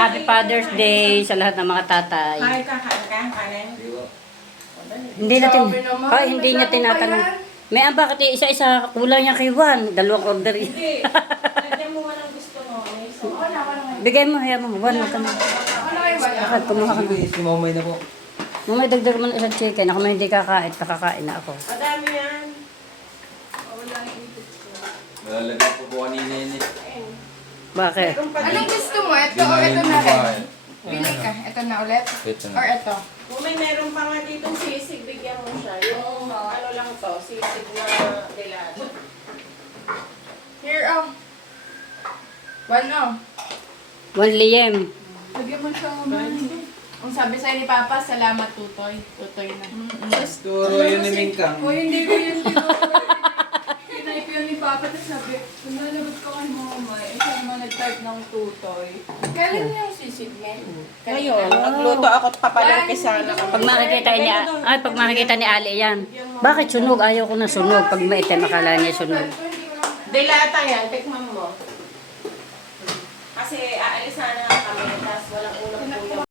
Happy Father's Day sa lahat ng mga tatay. Ay, kakain ka, kanin. Hindi natin, hindi niya tinatanong. May bakit isa-isa kulang yan kay Juan? Dalawang order yun. Hindi. Lagyan mo man ang gusto mo. May isa. Bigay mo, hayaan mo. Juan, wag ka na. Bakit, kumuha ka na. Si Mamay na po. Mamay dagdag mo ng isang chicken. Ako may hindi kakain, kakakain na ako. Madami yan. Malalagay po po kanina yun eh. Bakit? Anong gusto mo? Ito o ito na rin? Pili ka. Ito na ulit? Ito na. Or ito? Kung may meron pa nga ditong sisig, bigyan mo siya. Yung ano lang to, sisig na delado. Here, oh. One, oh. Juan Liem. Lagyan mo siya man. Ang sabi sa'yo ni Papa, salamat tutoy. Tutoy na. Turo yun ni Mingkang. O, hindi ko yun. Kinaip yun ni Papa, tapos sabi, nalabot ko kay mama. Eh, siya naman nag-type ng tutoy. Kailan niya yung sisig men? Ngayon, magluto ako at papalaki sana. Pag makikita ni Ali yan. Bakit sunog? Ayaw ko na sunog. Pag maitim, akala niya sunog. Delata yan, tikman mo. Kasi aalis sana kami, tapos walang ulam po yung